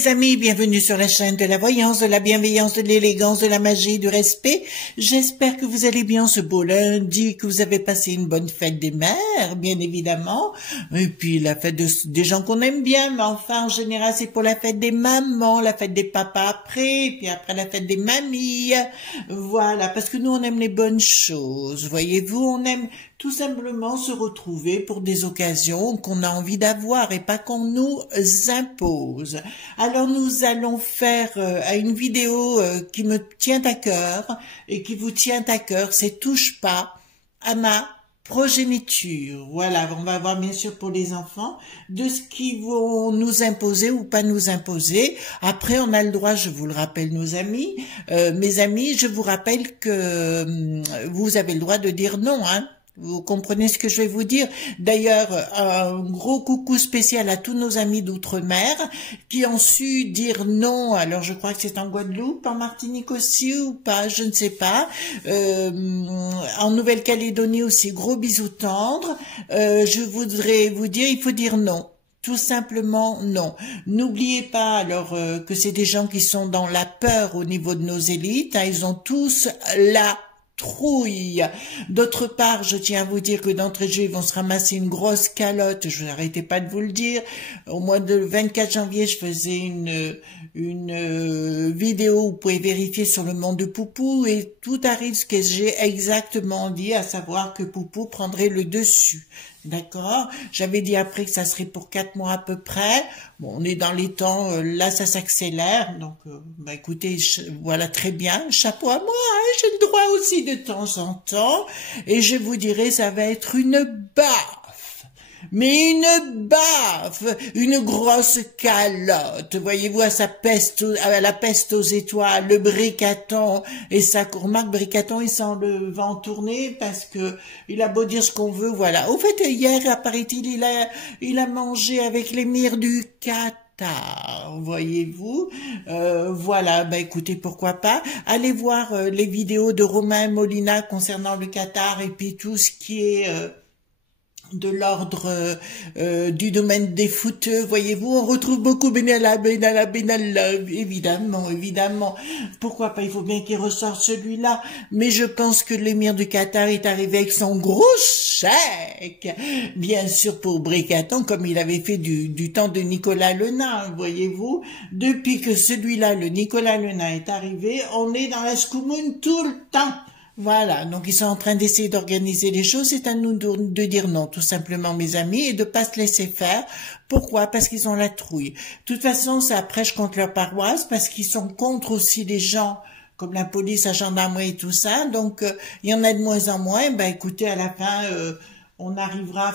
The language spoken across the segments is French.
les amis, bienvenue sur la chaîne de la voyance, de la bienveillance, de l'élégance, de la magie, du respect. J'espère que vous allez bien ce beau lundi, que vous avez passé une bonne fête des mères, bien évidemment. Et puis la fête des gens qu'on aime bien, mais enfin en général c'est pour la fête des mamans, la fête des papas après, et puis après la fête des mamies. Voilà, parce que nous on aime les bonnes choses, voyez-vous, on aime tout simplement se retrouver pour des occasions qu'on a envie d'avoir et pas qu'on nous impose. Alors nous allons faire une vidéo qui me tient à cœur et qui vous tient à cœur, c'est touche pas à ma progéniture. Voilà, on va voir bien sûr pour les enfants de ce qu'ils vont nous imposer ou pas nous imposer. Après, on a le droit, je vous le rappelle, nos amis, mes amis, je vous rappelle que vous avez le droit de dire non, hein. Vous comprenez ce que je vais vous dire? D'ailleurs, un gros coucou spécial à tous nos amis d'outre-mer qui ont su dire non. Alors, je crois que c'est en Guadeloupe, en Martinique aussi ou pas, je ne sais pas. En Nouvelle-Calédonie aussi, gros bisous tendres. Je voudrais vous dire, il faut dire non. Tout simplement non. N'oubliez pas alors que c'est des gens qui sont dans la peur au niveau de nos élites. Hein, ils ont tous la trouille. D'autre part, je tiens à vous dire que d'entrée de jeu, ils vont se ramasser une grosse calotte. Je n'arrêtais pas de vous le dire. Au mois de 24 janvier, je faisais une vidéo où vous pouvez vérifier sur le monde de Poupou et tout arrive ce que j'ai exactement dit, à savoir que Poupou prendrait le dessus. D'accord? J'avais dit après que ça serait pour 4 mois à peu près. Bon, on est dans les temps, là ça s'accélère. Donc, bah écoutez, voilà très bien. Chapeau à moi, hein, j'ai le droit aussi de temps en temps. Et je vous dirai, ça va être une baffe. Mais une baffe, une grosse calotte, voyez-vous, à la peste aux étoiles, le Bricaton, et ça, remarque, Bricaton, il sent le vent tourner parce que il a beau dire ce qu'on veut, voilà. Au fait, hier, apparaît-il, il a mangé avec l'émir du Qatar. Voyez-vous, voilà, bah écoutez, pourquoi pas, allez voir les vidéos de Romain Molina concernant le Qatar et puis tout ce qui est de l'ordre du domaine des footeux, voyez-vous, on retrouve beaucoup Benalla, évidemment, évidemment. Pourquoi pas, il faut bien qu'il ressorte celui-là. Mais je pense que l'émir du Qatar est arrivé avec son gros chèque, bien sûr pour Bricaton, comme il avait fait du temps de Nicolas Le Nain, voyez-vous. Depuis que celui-là, le Nicolas Le Nain est arrivé, on est dans la scoumoune tout le temps. Voilà, donc ils sont en train d'essayer d'organiser les choses, c'est à nous de dire non, tout simplement mes amis, et de pas se laisser faire. Pourquoi? Parce qu'ils ont la trouille. De toute façon, ça prêche contre leur paroisse, parce qu'ils sont contre aussi les gens comme la police, la gendarmerie et tout ça, donc il y en a de moins en moins. Ben écoutez, à la fin, on arrivera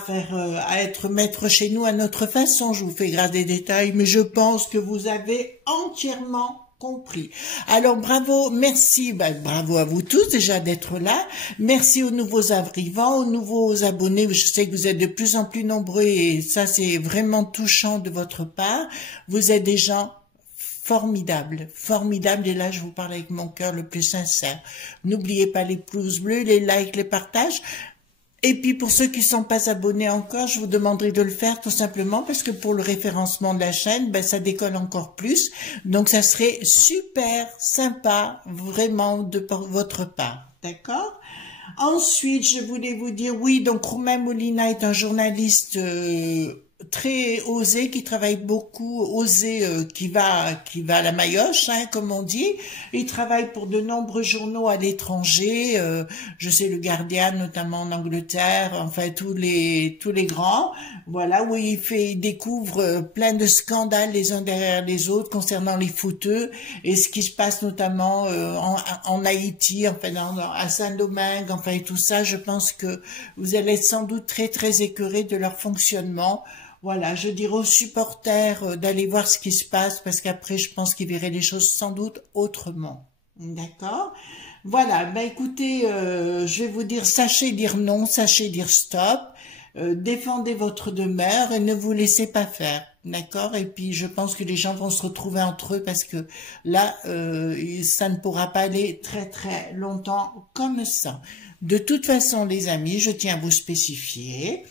à être maître chez nous à notre façon. Je vous fais grâce des détails, mais je pense que vous avez entièrement compris. Alors bravo, merci, bravo à vous tous déjà d'être là. Merci aux nouveaux arrivants, aux nouveaux abonnés. Je sais que vous êtes de plus en plus nombreux et ça c'est vraiment touchant de votre part. Vous êtes des gens formidables, formidables. Et là je vous parle avec mon cœur le plus sincère. N'oubliez pas les pouces bleus, les likes, les partages. Et puis pour ceux qui ne sont pas abonnés encore, je vous demanderai de le faire tout simplement parce que pour le référencement de la chaîne, ben, ça décolle encore plus. Donc ça serait super sympa vraiment de votre part. D'accord? Ensuite, je voulais vous dire, oui, donc Romain Molina est un journaliste très osé, qui travaille beaucoup, osé, qui va à la maillotche, hein, comme on dit. Il travaille pour de nombreux journaux à l'étranger, je sais le Guardian notamment en Angleterre, enfin tous les grands, voilà, où il découvre plein de scandales les uns derrière les autres concernant les footeux et ce qui se passe notamment en Haïti, enfin à Saint-Domingue, enfin et tout ça. Je pense que vous allez être sans doute très très écœurés de leur fonctionnement. Voilà, je dirais aux supporters d'aller voir ce qui se passe parce qu'après, je pense qu'ils verraient les choses sans doute autrement. D'accord? Voilà, ben écoutez, je vais vous dire, sachez dire non, sachez dire stop, défendez votre demeure et ne vous laissez pas faire. D'accord? Et puis, je pense que les gens vont se retrouver entre eux parce que là, ça ne pourra pas aller très très longtemps comme ça. De toute façon, les amis, je tiens à vous spécifier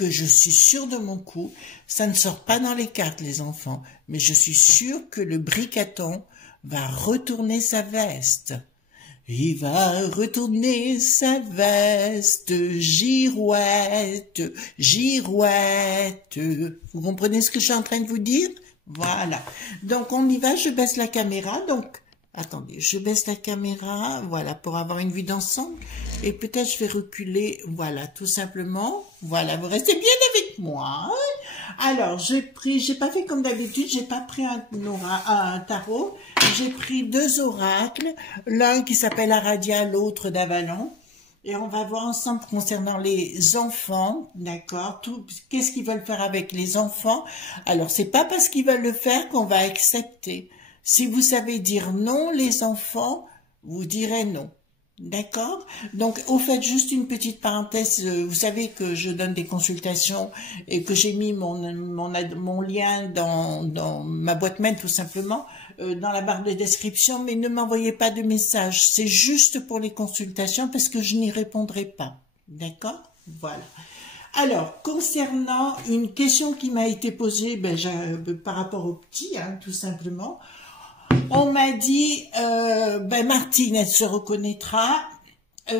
que je suis sûre de mon coup, ça ne sort pas dans les cartes les enfants, mais je suis sûre que le bricaton va retourner sa veste. Il va retourner sa veste, girouette, girouette. Vous comprenez ce que je suis en train de vous dire? Voilà. Donc on y va, je baisse la caméra. Donc, attendez, je baisse la caméra, voilà, pour avoir une vue d'ensemble. Et peut-être je vais reculer, voilà, tout simplement. Voilà, vous restez bien avec moi. Hein? Alors, j'ai pas fait comme d'habitude, j'ai pas pris un tarot. J'ai pris 2 oracles, l'un qui s'appelle Aradia, l'autre d'Avalon. Et on va voir ensemble concernant les enfants, d'accord, qu'est-ce qu'ils veulent faire avec les enfants. Alors, c'est pas parce qu'ils veulent le faire qu'on va accepter. Si vous savez dire non, les enfants, vous direz non. D'accord? Donc, au fait, juste une petite parenthèse, vous savez que je donne des consultations et que j'ai mis mon lien dans ma boîte mail, tout simplement, dans la barre de description, mais ne m'envoyez pas de message. C'est juste pour les consultations parce que je n'y répondrai pas. D'accord? Voilà. Alors, concernant une question qui m'a été posée par rapport au petit, hein, tout simplement, on m'a dit, Martine, elle se reconnaîtra,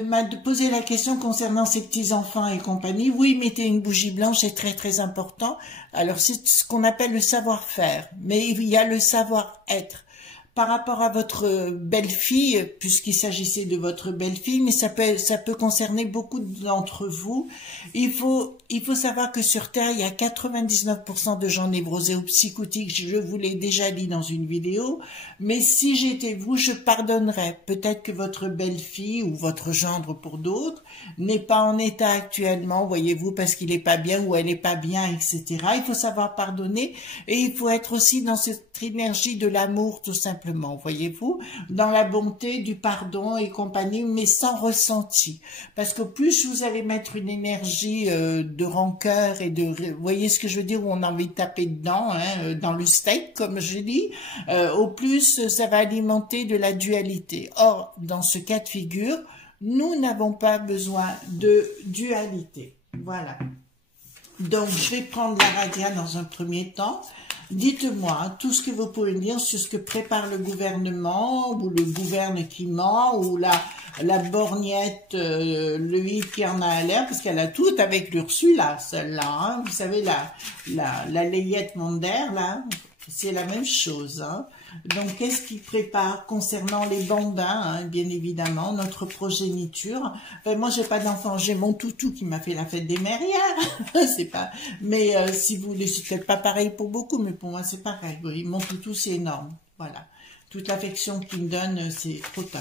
m'a posé la question concernant ses petits-enfants et compagnie. Oui, mettez une bougie blanche, c'est très très important. Alors, c'est ce qu'on appelle le savoir-faire, mais il y a le savoir-être. Par rapport à votre belle-fille, puisqu'il s'agissait de votre belle-fille, mais ça peut concerner beaucoup d'entre vous. Il faut savoir que sur Terre, il y a 99% de gens névrosés ou psychotiques. Je vous l'ai déjà dit dans une vidéo. Mais si j'étais vous, je pardonnerais. Peut-être que votre belle-fille ou votre gendre pour d'autres n'est pas en état actuellement, voyez-vous, parce qu'il n'est pas bien ou elle n'est pas bien, etc. Il faut savoir pardonner et il faut être aussi dans cette énergie de l'amour, tout simplement, voyez-vous, dans la bonté, du pardon et compagnie, mais sans ressenti. Parce que plus vous allez mettre une énergie de rancœur et vous voyez ce que je veux dire, où on a envie de taper dedans, hein, dans le steak, comme je dis, au plus ça va alimenter de la dualité. Or, dans ce cas de figure, nous n'avons pas besoin de dualité. Voilà. Donc, je vais prendre la radia dans un premier temps. Dites-moi tout ce que vous pouvez dire sur ce que prépare le gouvernement, ou le gouverne qui ment, ou la borgnette, le hic qui en a à l'air, parce qu'elle a tout avec l'Ursula, celle-là. Hein. Vous savez, la layette mondaire, là, c'est la même chose. Hein. Donc, qu'est-ce qu'il prépare concernant les bambins, hein, bien évidemment, notre progéniture. Enfin, moi, j'ai pas d'enfant, j'ai mon toutou qui m'a fait la fête des mères hier. C'est pas, mais si vous voulez, c'est peut-être pas pareil pour beaucoup, mais pour moi, c'est pareil. Oui, mon toutou, c'est énorme. Voilà. Toute l'affection qu'il me donne, c'est trop top.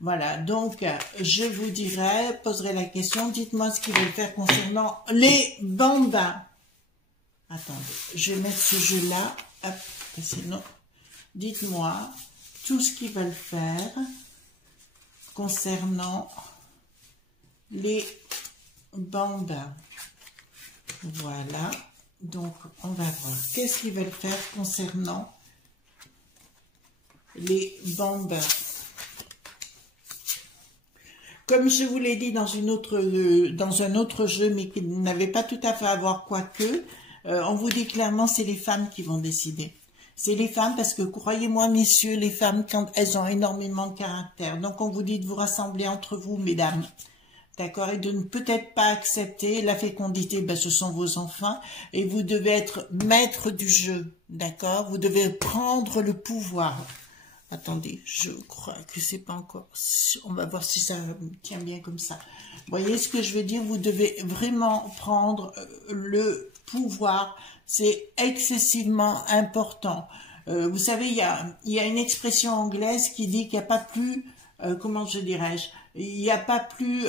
Voilà. Donc, je vous poserai la question, dites-moi ce qu'ils veulent faire concernant les bambins. Attendez, je vais mettre ce jeu-là. Hop, sinon... Dites-moi tout ce qu'ils veulent faire concernant les bambins. Voilà. Donc, on va voir. Qu'est-ce qu'ils veulent faire concernant les bambins? Comme je vous l'ai dit dans un autre jeu, mais qui n'avait pas tout à fait à voir, quoique, on vous dit clairement, c'est les femmes qui vont décider. C'est les femmes, parce que croyez-moi, messieurs, les femmes, quand elles ont énormément de caractère. Donc, on vous dit de vous rassembler entre vous, mesdames. D'accord? Et de ne peut-être pas accepter la fécondité, ce sont vos enfants. Et vous devez être maître du jeu. D'accord? Vous devez prendre le pouvoir. Attendez, je crois que c'est pas encore... On va voir si ça tient bien comme ça. Vous voyez ce que je veux dire? Vous devez vraiment prendre le pouvoir. C'est excessivement important. Vous savez, il y a une expression anglaise qui dit qu'il n'y a pas plus... comment je dirais-je? Il n'y a pas plus...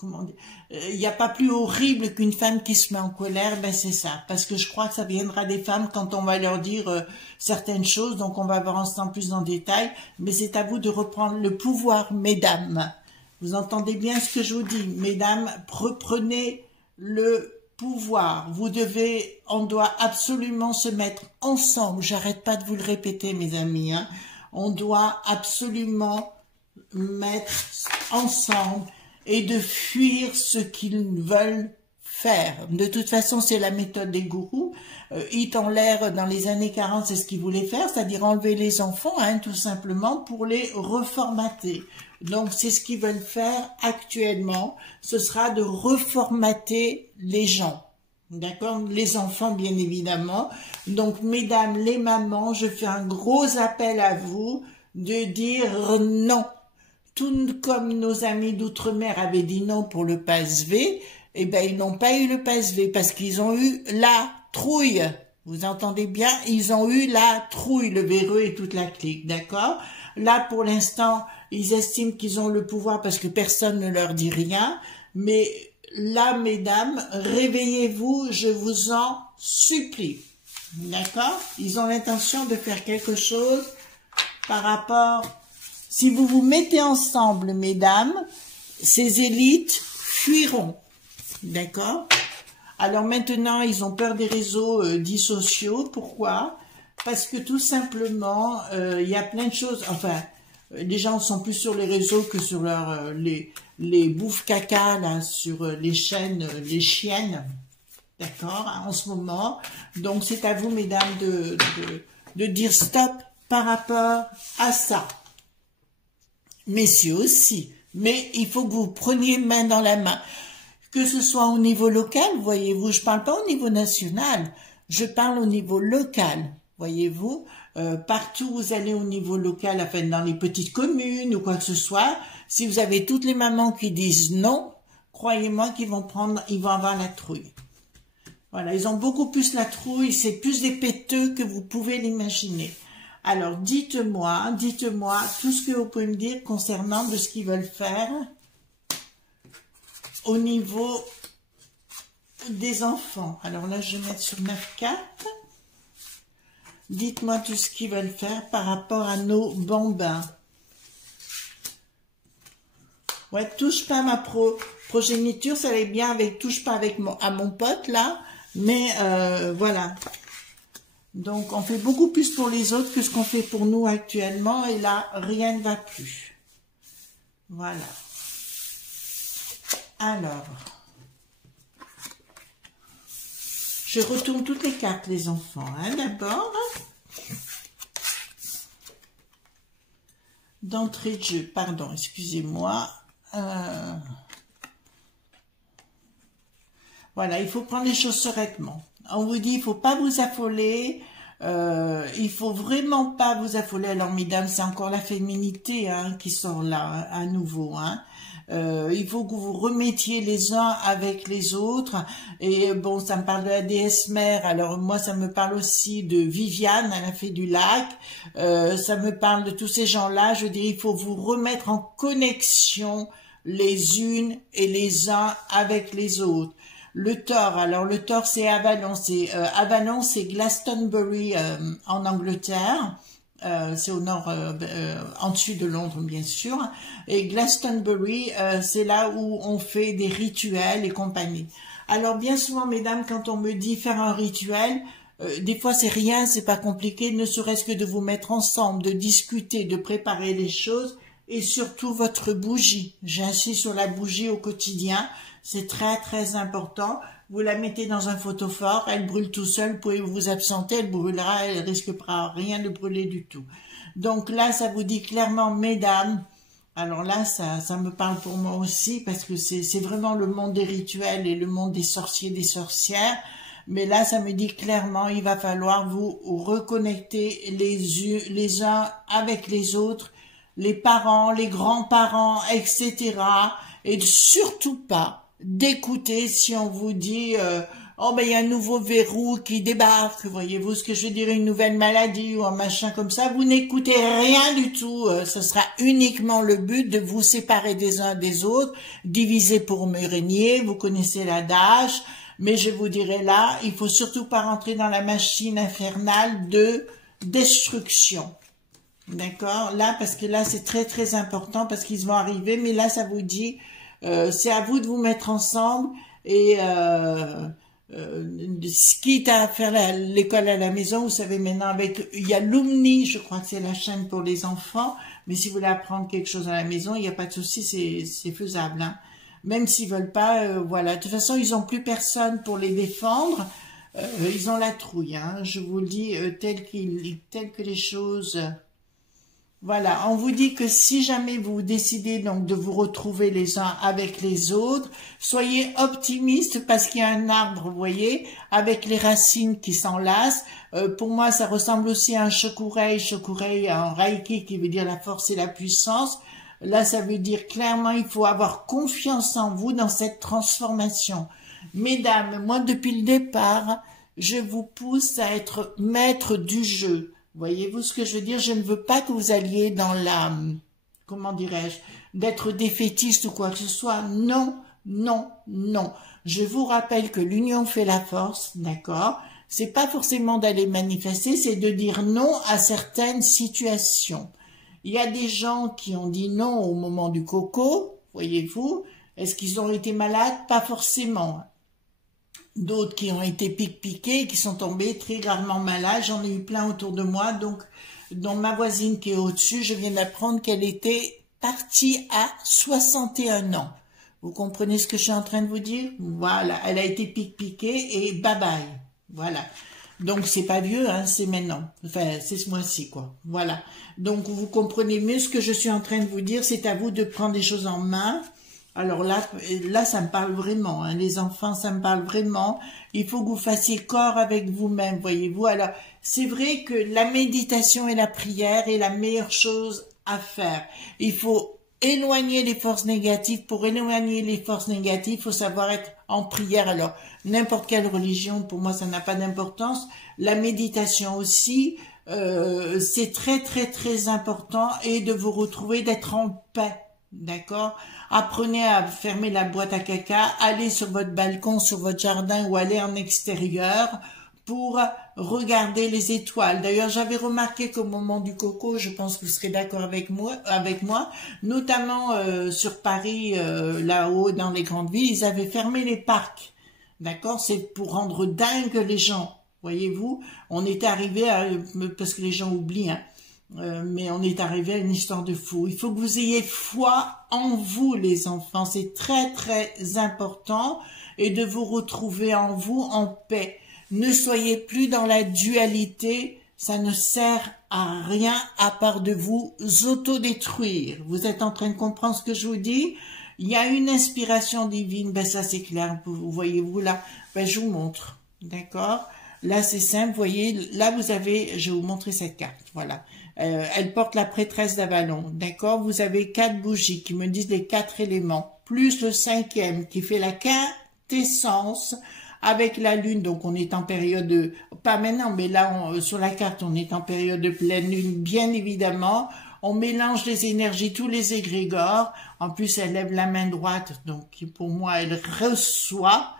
comment dire, il n'y a pas plus horrible qu'une femme qui se met en colère, c'est ça. Parce que je crois que ça viendra des femmes quand on va leur dire certaines choses, donc on va voir ensemble plus en détail. Mais c'est à vous de reprendre le pouvoir, mesdames. Vous entendez bien ce que je vous dis, mesdames, reprenez le pouvoir. On doit absolument se mettre ensemble. J'arrête pas de vous le répéter, mes amis. Hein. On doit absolument mettre ensemble et de fuir ce qu'ils veulent faire. De toute façon, c'est la méthode des gourous. Hit en l'air, dans les années 40, c'est ce qu'ils voulaient faire, c'est-à-dire enlever les enfants, hein, tout simplement, pour les reformater. Donc, c'est ce qu'ils veulent faire actuellement. Ce sera de reformater les gens. D'accord? Les enfants, bien évidemment. Donc, mesdames, les mamans, je fais un gros appel à vous de dire non. Tout comme nos amis d'outre-mer avaient dit non pour le pass V, eh ben, ils n'ont pas eu le pass V parce qu'ils ont eu la trouille. Vous entendez bien? Ils ont eu la trouille, le véreux et toute la clique, d'accord? Là, pour l'instant, ils estiment qu'ils ont le pouvoir parce que personne ne leur dit rien. Mais là, mesdames, réveillez-vous, je vous en supplie. D'accord? Ils ont l'intention de faire quelque chose par rapport... Si vous vous mettez ensemble, mesdames, ces élites fuiront. D'accord? Alors maintenant, ils ont peur des réseaux dits sociaux. Pourquoi? Parce que tout simplement, il y a plein de choses. Enfin, les gens sont plus sur les réseaux que sur leur les bouffes caca là, sur les chaînes, les chiennes. D'accord? En ce moment. Donc c'est à vous, mesdames, de dire stop par rapport à ça. Messieurs aussi. Mais il faut que vous preniez main dans la main. Que ce soit au niveau local, voyez-vous, je parle pas au niveau national, je parle au niveau local, voyez-vous, partout où vous allez au niveau local, enfin dans les petites communes ou quoi que ce soit, si vous avez toutes les mamans qui disent non, croyez-moi qu'ils vont avoir la trouille. Voilà, ils ont beaucoup plus la trouille, c'est plus des péteux que vous pouvez l'imaginer. Alors, dites-moi tout ce que vous pouvez me dire concernant de ce qu'ils veulent faire au niveau des enfants. Alors là, je vais mettre sur 9-4. Dites-moi tout ce qu'ils veulent faire par rapport à nos bambins. Ouais, touche pas à ma progéniture, ça allait bien avec touche pas avec à mon pote là, mais voilà. Donc, on fait beaucoup plus pour les autres que ce qu'on fait pour nous actuellement, et là, rien ne va plus. Voilà. Alors, je retourne toutes les cartes, les enfants, hein, d'abord. D'entrée de jeu, pardon, excusez-moi. Voilà, il faut prendre les choses sereinement. On vous dit, il faut pas vous affoler, il faut vraiment pas vous affoler. Alors, mesdames, c'est encore la féminité hein, qui sort là, à nouveau, hein. Il faut que vous remettiez les uns avec les autres. Et bon, ça me parle de la déesse mère. Alors moi, ça me parle aussi de Viviane à la Fée du Lac. Ça me parle de tous ces gens-là. Je veux dire, il faut vous remettre en connexion les unes et les uns avec les autres. Le Thor, alors le Thor c'est Avalon. Avalon, c'est Glastonbury en Angleterre. C'est au nord, en dessus de Londres bien sûr, et Glastonbury, c'est là où on fait des rituels et compagnie. Alors bien souvent, mesdames, quand on me dit faire un rituel, des fois c'est rien, c'est pas compliqué, ne serait-ce que de vous mettre ensemble, de discuter, de préparer les choses, et surtout votre bougie. J'insiste sur la bougie au quotidien, c'est très très important. Vous la mettez dans un photophore, elle brûle tout seul, vous pouvez vous absenter, elle brûlera, elle risquera rien de brûler du tout. Donc là, ça vous dit clairement, mesdames, alors là, ça me parle pour moi aussi, parce que c'est vraiment le monde des rituels et le monde des sorciers, des sorcières, mais là, ça me dit clairement, il va falloir vous reconnecter les uns avec les autres, les parents, les grands-parents, etc., et surtout pas d'écouter si on vous dit oh ben il y a un nouveau verrou qui débarque, voyez-vous ce que je veux dire, une nouvelle maladie ou un machin comme ça, vous n'écoutez rien du tout, ce sera uniquement le but de vous séparer des uns des autres, diviser pour mieux régner, vous connaissez l'adage, mais je vous dirai là, il faut surtout pas rentrer dans la machine infernale de destruction. D'accord? Là, parce que là, c'est très très important, parce qu'ils vont arriver, mais là, ça vous dit c'est à vous de vous mettre ensemble et quitte à faire l'école à la maison, vous savez maintenant avec, il y a Lumni, je crois que c'est la chaîne pour les enfants, mais si vous voulez apprendre quelque chose à la maison, il n'y a pas de souci, c'est faisable. Hein. même s'ils veulent pas, voilà. De toute façon, ils ont plus personne pour les défendre. Ils ont la trouille, hein. Je vous le dis, tel que les choses. Voilà, on vous dit que si jamais vous décidez donc de vous retrouver les uns avec les autres, soyez optimistes parce qu'il y a un arbre, vous voyez, avec les racines qui s'enlacent. Pour moi, ça ressemble aussi à un shokurei, un reiki qui veut dire la force et la puissance. Là, ça veut dire clairement, il faut avoir confiance en vous dans cette transformation. Mesdames, moi, depuis le départ, je vous pousse à être maître du jeu. Voyez-vous ce que je veux dire? Je ne veux pas que vous alliez dans la, comment dirais-je, d'être défaitiste ou quoi que ce soit. Non, non, non. Je vous rappelle que l'union fait la force, d'accord? C'est pas forcément d'aller manifester, c'est de dire non à certaines situations. Il y a des gens qui ont dit non au moment du coco, voyez-vous. Est-ce qu'ils ont été malades? Pas forcément. D'autres qui ont été piqués, qui sont tombés très gravement malades. J'en ai eu plein autour de moi. Donc, dans ma voisine qui est au-dessus, je viens d'apprendre qu'elle était partie à 61 ans. Vous comprenez ce que je suis en train de vous dire? Voilà, elle a été piquée et bye bye. Voilà. Donc, c'est pas vieux, hein, c'est maintenant. Enfin, c'est ce mois-ci, quoi. Voilà. Donc, vous comprenez mieux ce que je suis en train de vous dire. C'est à vous de prendre les choses en main. Alors là, ça me parle vraiment, hein, les enfants, ça me parle vraiment. Il faut que vous fassiez corps avec vous-même, voyez-vous. Alors, c'est vrai que la méditation et la prière est la meilleure chose à faire. Il faut éloigner les forces négatives. Pour éloigner les forces négatives, il faut savoir être en prière. Alors, n'importe quelle religion, pour moi, ça n'a pas d'importance. La méditation aussi, c'est très, très, très important. Et de vous retrouver, d'être en paix. D'accord? Apprenez à fermer la boîte à caca, allez sur votre balcon, sur votre jardin ou allez en extérieur pour regarder les étoiles. D'ailleurs, j'avais remarqué qu'au moment du coco, je pense que vous serez d'accord avec moi, notamment sur Paris, là-haut, dans les grandes villes, ils avaient fermé les parcs. D'accord? C'est pour rendre dingue les gens. Voyez-vous? On était arrivé à, parce que les gens oublient, hein. Mais on est arrivé à une histoire de fou. Il faut que vous ayez foi en vous, les enfants. C'est très, très important. Et de vous retrouver en vous en paix. Ne soyez plus dans la dualité. Ça ne sert à rien à part de vous autodétruire. Vous êtes en train de comprendre ce que je vous dis? Il y a une inspiration divine. Ben ça, c'est clair. Vous voyez-vous là? Ben je vous montre. D'accord? Là, c'est simple. Vous voyez, là, vous avez... Je vais vous montrer cette carte. Voilà. Elle porte la prêtresse d'Avalon, d'accord? Vous avez 4 bougies qui me disent les 4 éléments, plus le 5e qui fait la quintessence avec la lune. Donc on est en période de, pas maintenant, mais là sur la carte on est en période de pleine lune, bien évidemment. On mélange les énergies, tous les égrégores. En plus elle lève la main droite, donc pour moi elle reçoit.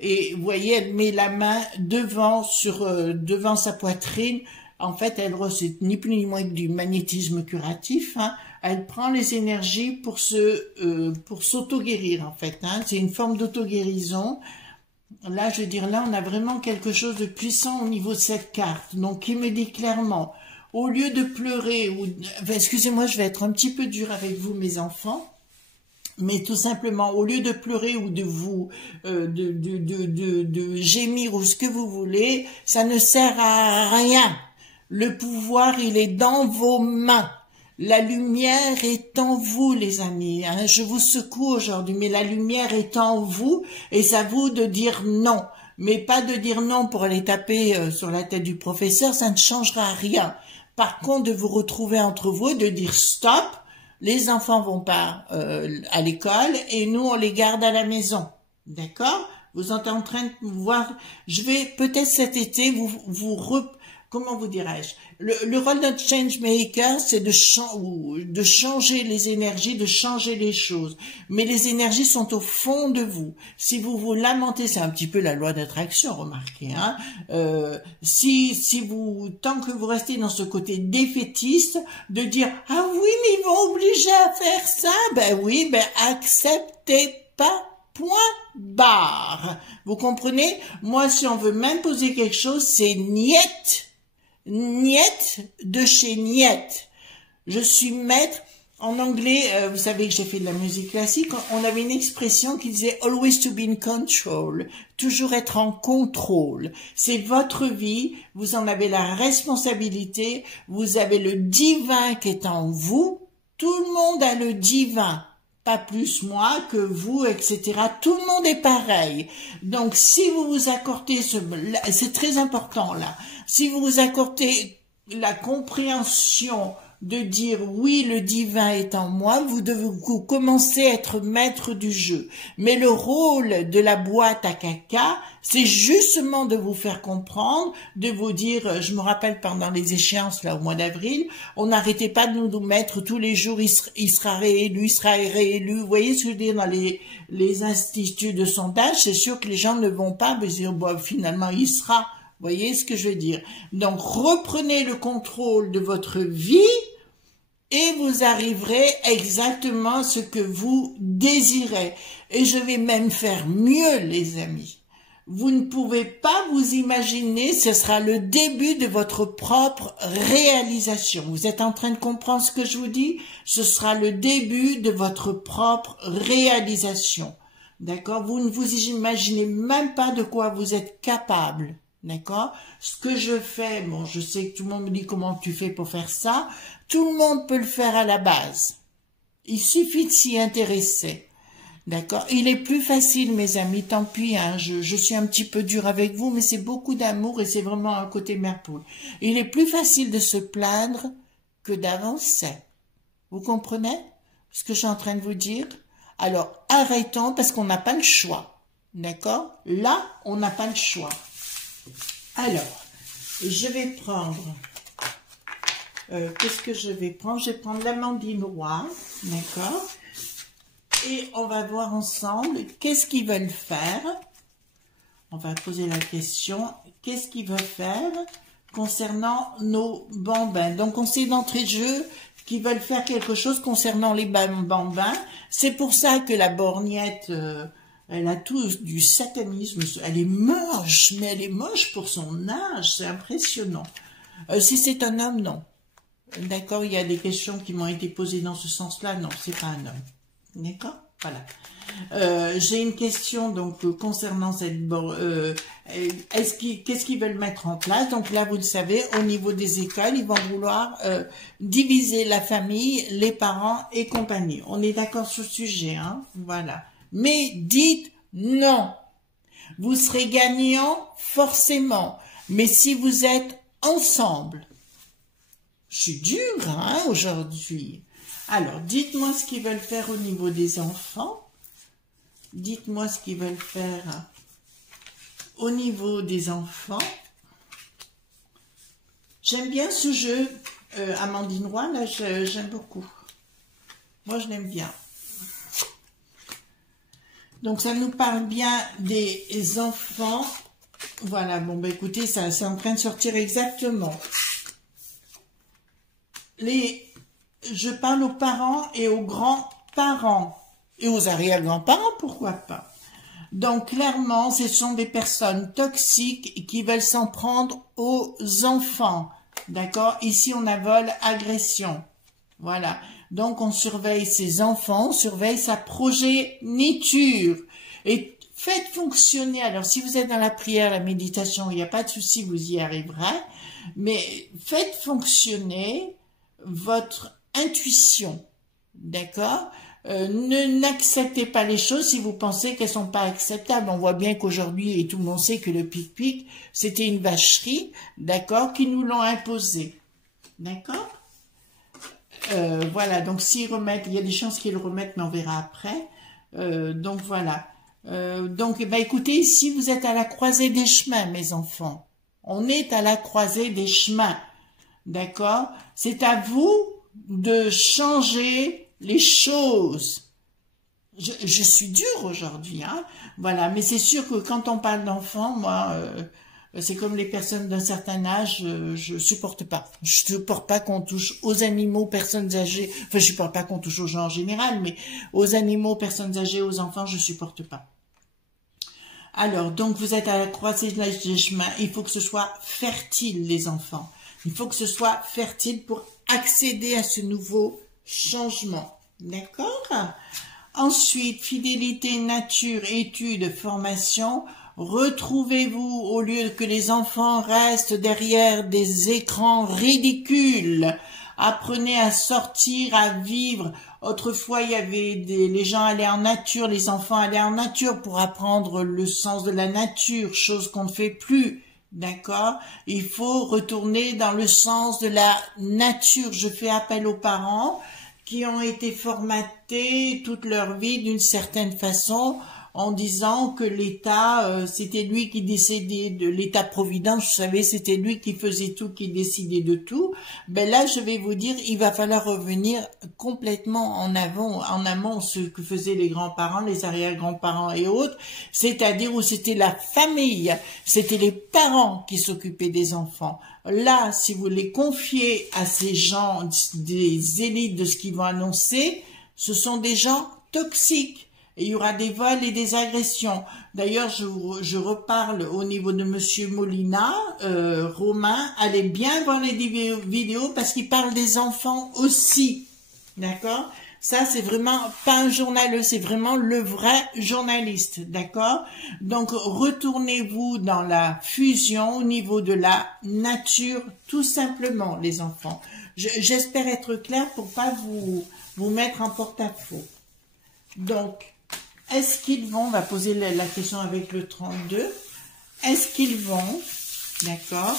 Et vous voyez, elle met la main devant devant sa poitrine. En fait, elle reçoit ni plus ni moins que du magnétisme curatif. Hein. Elle prend les énergies pour s'auto-guérir, en fait. Hein. C'est une forme d'auto-guérison. Là, je veux dire, là, on a vraiment quelque chose de puissant au niveau de cette carte. Donc, il me dit clairement, au lieu de pleurer, excusez-moi, je vais être un petit peu dure avec vous, mes enfants. Mais tout simplement, au lieu de pleurer ou de vous de gémir ou ce que vous voulez, ça ne sert à rien. Le pouvoir, il est dans vos mains. La lumière est en vous, les amis. Hein. Je vous secoue aujourd'hui, mais la lumière est en vous et c'est à vous de dire non. Mais pas de dire non pour aller taper sur la tête du professeur, ça ne changera rien. Par contre, de vous retrouver entre vous, de dire stop, les enfants vont pas à l'école et nous, on les garde à la maison. D'accord? Vous êtes en train de voir, je vais peut-être cet été comment vous dirais-je, le rôle d'un change maker, c'est de changer les énergies, de changer les choses. Mais les énergies sont au fond de vous. Si vous vous lamentez, c'est un petit peu la loi d'attraction, remarquez. Hein. Tant que vous restez dans ce côté défaitiste, de dire ah oui, mais ils vont obliger à faire ça, ben oui, ben acceptez pas. Point barre. Vous comprenez? Moi, si on veut m'imposer quelque chose, c'est niet. Niet de chez niet. Je suis maître. En anglais, vous savez que j'ai fait de la musique classique, on avait une expression qui disait « always to be in control », toujours être en contrôle. C'est votre vie, vous en avez la responsabilité, vous avez le divin qui est en vous, tout le monde a le divin. Pas plus moi que vous, etc. Tout le monde est pareil. Donc, si vous vous accordez c'est très important là, si vous vous accordez la compréhension de dire oui, le divin est en moi, vous commencez à être maître du jeu. Mais le rôle de la boîte à caca, c'est justement de vous faire comprendre, de vous dire, je me rappelle pendant les échéances là au mois d'avril, on n'arrêtait pas de nous mettre tous les jours, il sera réélu, il sera réélu. Vous voyez ce que je veux dire dans les instituts de sondage, c'est sûr que les gens ne vont pas me dire, bon, finalement il sera. Vous voyez ce que je veux dire? Donc, reprenez le contrôle de votre vie et vous arriverez exactement à ce que vous désirez. Et je vais même faire mieux, les amis. Vous ne pouvez pas vous imaginer, ce sera le début de votre propre réalisation. Vous êtes en train de comprendre ce que je vous dis? Ce sera le début de votre propre réalisation. D'accord? Vous ne vous imaginez même pas de quoi vous êtes capable. D'accord? Ce que je fais, bon, je sais que tout le monde me dit comment tu fais pour faire ça. Tout le monde peut le faire à la base. Il suffit de s'y intéresser. D'accord? Il est plus facile, mes amis, tant pis, hein, je suis un petit peu dur avec vous, mais c'est beaucoup d'amour et c'est vraiment un côté mère poule. Il est plus facile de se plaindre que d'avancer. Vous comprenez ce que je suis en train de vous dire? Alors, arrêtons parce qu'on n'a pas le choix. D'accord? Là, on n'a pas le choix. Alors, je vais prendre, qu'est-ce que je vais prendre? Je vais prendre l'amandine roi, d'accord? Et on va voir ensemble qu'est-ce qu'ils veulent faire. On va poser la question, qu'est-ce qu'ils veulent faire concernant nos bambins? Donc, on sait d'entrée de jeu qu'ils veulent faire quelque chose concernant les bambins. C'est pour ça que la borgnette... elle a tout du satanisme, elle est moche, mais elle est moche pour son âge, c'est impressionnant. Si c'est un homme, non. D'accord, il y a des questions qui m'ont été posées dans ce sens-là, non, c'est pas un homme. D'accord? Voilà. J'ai une question donc concernant cette qu'est-ce qu'ils veulent mettre en place? Donc là, vous le savez, au niveau des écoles, ils vont vouloir diviser la famille, les parents et compagnie. On est d'accord sur ce sujet, hein? Voilà. Mais dites non. Vous serez gagnant forcément. Mais si vous êtes ensemble, je suis dure hein, aujourd'hui. Alors, dites-moi ce qu'ils veulent faire au niveau des enfants. Dites-moi ce qu'ils veulent faire au niveau des enfants. J'aime bien ce jeu, Amandine Roy, là, j'aime beaucoup. Moi, je l'aime bien. Donc, ça nous parle bien des enfants. Voilà, bon, ben écoutez, ça c'est en train de sortir exactement. Je parle aux parents et aux grands-parents. Et aux arrière-grands-parents, pourquoi pas. Donc, clairement, ce sont des personnes toxiques qui veulent s'en prendre aux enfants. D'accord? Ici, on a vol, agression. Voilà. Donc, on surveille ses enfants, on surveille sa progéniture. Et faites fonctionner. Alors, si vous êtes dans la prière, la méditation, il n'y a pas de souci, vous y arriverez. Mais faites fonctionner votre intuition. D'accord? N'acceptez pas les choses si vous pensez qu'elles sont pas acceptables. On voit bien qu'aujourd'hui, et tout le monde sait que le pic-pic, c'était une vacherie, d'accord, qui nous l'ont imposé. D'accord? Voilà, donc s'ils remettent, il y a des chances qu'ils le remettent, mais on verra après. Donc voilà. Donc, bah, écoutez, ici, vous êtes à la croisée des chemins, mes enfants. On est à la croisée des chemins. D'accord? C'est à vous de changer les choses. Je suis dure aujourd'hui, hein. Voilà, mais c'est sûr que quand on parle d'enfants, moi, c'est comme les personnes d'un certain âge, je supporte pas. Je supporte pas qu'on touche aux animaux, personnes âgées. Enfin, je supporte pas qu'on touche aux gens en général, mais aux animaux, personnes âgées, aux enfants, je supporte pas. Alors, donc vous êtes à la croisée des chemins. Il faut que ce soit fertile, les enfants. Il faut que ce soit fertile pour accéder à ce nouveau changement. D'accord? Ensuite, fidélité, nature, études, formation. Retrouvez-vous au lieu que les enfants restent derrière des écrans ridicules. Apprenez à sortir, à vivre. Autrefois, il y avait les gens allaient en nature, les enfants allaient en nature pour apprendre le sens de la nature, chose qu'on ne fait plus. D'accord? Il faut retourner dans le sens de la nature. Je fais appel aux parents qui ont été formatés toute leur vie d'une certaine façon en disant que l'État, c'était lui qui décidait de l'État-providence, vous savez, c'était lui qui faisait tout, qui décidait de tout. Ben là, je vais vous dire, il va falloir revenir complètement en amont, ce que faisaient les grands-parents, les arrière-grands-parents et autres, c'est-à-dire où c'était la famille, c'était les parents qui s'occupaient des enfants. Là, si vous les confiez à ces gens, des élites de ce qu'ils vont annoncer, ce sont des gens toxiques. Et il y aura des vols et des agressions. D'ailleurs, je reparle au niveau de Monsieur Molina, Romain, allez bien voir les vidéos parce qu'il parle des enfants aussi. D'accord? Ça, c'est vraiment pas un journaleux, c'est vraiment le vrai journaliste. D'accord? Donc, retournez-vous dans la fusion au niveau de la nature, tout simplement, les enfants. J'espère être clair pour pas vous mettre en porte-à-faux. Donc, est-ce qu'ils vont, on va poser la question avec le 32, est-ce qu'ils vont, d'accord,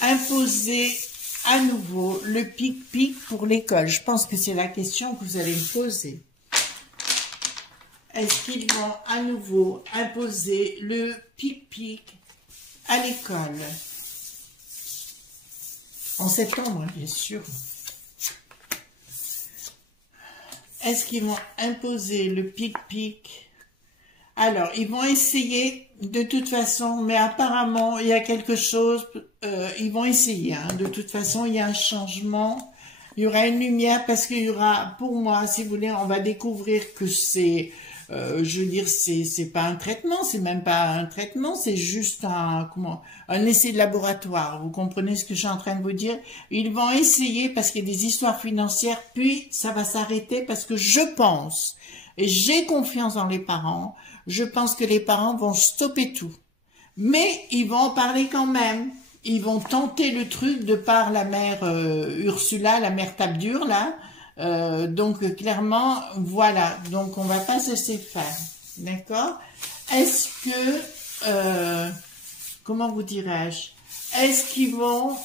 imposer à nouveau le pic-pic pour l'école? Je pense que c'est la question que vous allez me poser. Est-ce qu'ils vont à nouveau imposer le pic-pic à l'école? En septembre, bien sûr. Est-ce qu'ils vont imposer le pic-pic? Alors, ils vont essayer de toute façon, mais apparemment, il y a quelque chose, ils vont essayer. Hein, de toute façon, il y a un changement, il y aura une lumière parce qu'il y aura, pour moi, si vous voulez, on va découvrir que c'est, je veux dire, c'est pas un traitement, c'est même pas un traitement, c'est juste un essai de laboratoire. Vous comprenez ce que je suis en train de vous dire? Ils vont essayer parce qu'il y a des histoires financières, puis ça va s'arrêter parce que je pense, et j'ai confiance dans les parents, je pense que les parents vont stopper tout. Mais ils vont en parler quand même. Ils vont tenter le truc de par la mère Ursula, la mère Tabdur, là. Donc, clairement, voilà. Donc, on va pas se laisser faire. D'accord? Est-ce que, comment vous dirais-je? Est-ce qu'ils vont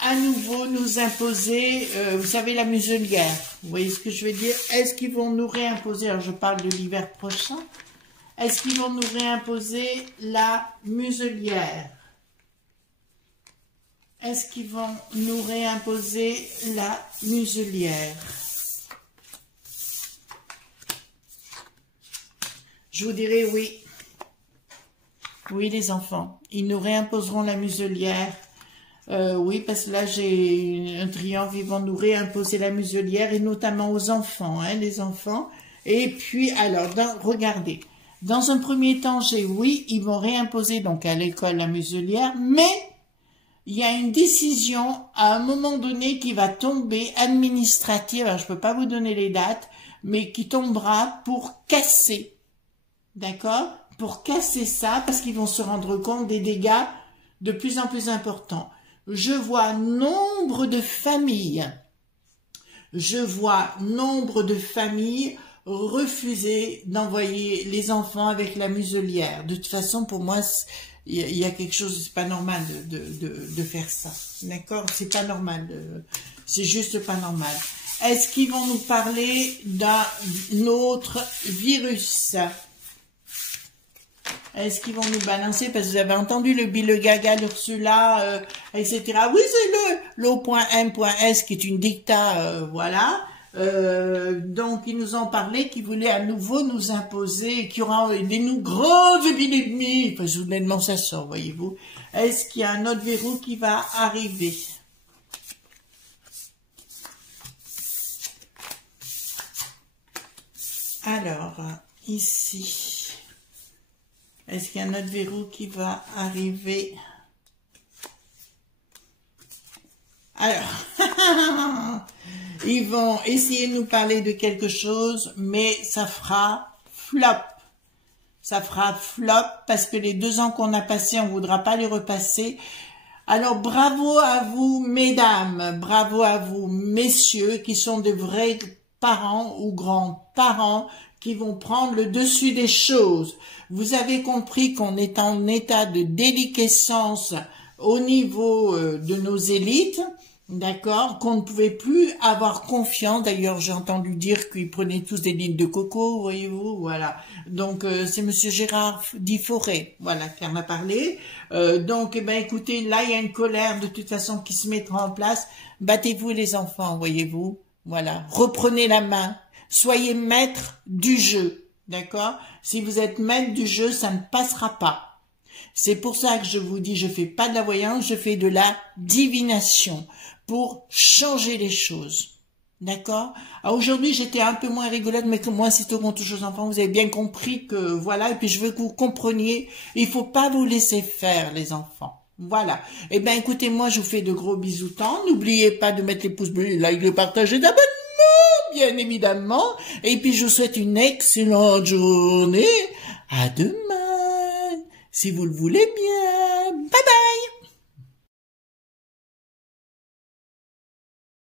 à nouveau nous imposer, vous savez, la muselière? Vous voyez ce que je veux dire? Est-ce qu'ils vont nous réimposer? Alors, je parle de l'hiver prochain. Est-ce qu'ils vont nous réimposer la muselière? Est-ce qu'ils vont nous réimposer la muselière? Je vous dirai oui. Oui, les enfants. Ils nous réimposeront la muselière. Oui, parce que là, j'ai un triangle. Ils vont nous réimposer la muselière, et notamment aux enfants, hein, les enfants. Et puis, alors, regardez. Dans un premier temps, oui, ils vont réimposer donc à l'école la muselière, mais il y a une décision à un moment donné qui va tomber administrative, alors je peux pas vous donner les dates, mais qui tombera pour casser, d'accord? Pour casser ça, parce qu'ils vont se rendre compte des dégâts de plus en plus importants. Je vois nombre de familles refuser d'envoyer les enfants avec la muselière. De toute façon, pour moi, il y a quelque chose, c'est pas normal de faire ça. D'accord? C'est pas normal. C'est juste pas normal. Est-ce qu'ils vont nous parler d'un autre virus? Est-ce qu'ils vont nous balancer? Parce que vous avez entendu le gaga, l'Ursula, etc. Oui, c'est l'O.M.S qui est une dicta, voilà. Donc, ils nous ont parlé qu'ils voulaient à nouveau nous imposer, qu'il y aura des grandes épidémies. Enfin, soudainement, ça sort, voyez-vous. Est-ce qu'il y a un autre verrou qui va arriver? Alors, ici, est-ce qu'il y a un autre verrou qui va arriver? Alors, Ils vont essayer de nous parler de quelque chose, mais ça fera flop. Ça fera flop parce que les 2 ans qu'on a passés, on voudra pas les repasser. Alors bravo à vous mesdames, bravo à vous messieurs qui sont de vrais parents ou grands-parents qui vont prendre le dessus des choses. Vous avez compris qu'on est en état de déliquescence au niveau de nos élites. D'accord, qu'on ne pouvait plus avoir confiance. D'ailleurs, j'ai entendu dire qu'ils prenaient tous des lignes de coco, voyez-vous, voilà. Donc, c'est Monsieur Gérard Difforé, voilà, qui en a parlé. Donc, eh ben, écoutez, là, il y a une colère de toute façon qui se mettra en place. Battez-vous les enfants, voyez-vous, voilà. Reprenez la main, soyez maître du jeu, d'accord. Si vous êtes maître du jeu, ça ne passera pas. C'est pour ça que je vous dis, je fais pas de la voyance, je fais de la divination pour changer les choses. D'accord? Alors aujourd'hui, j'étais un peu moins rigolote, mais que moi, si on touche aux enfants, vous avez bien compris que voilà, et puis je veux que vous compreniez, il faut pas vous laisser faire, les enfants. Voilà. Eh ben, écoutez, moi, je vous fais de gros bisous tant. N'oubliez pas de mettre les pouces bleus, les likes, le partage et d'abonnement, bien évidemment. Et puis, je vous souhaite une excellente journée. À demain, si vous le voulez bien.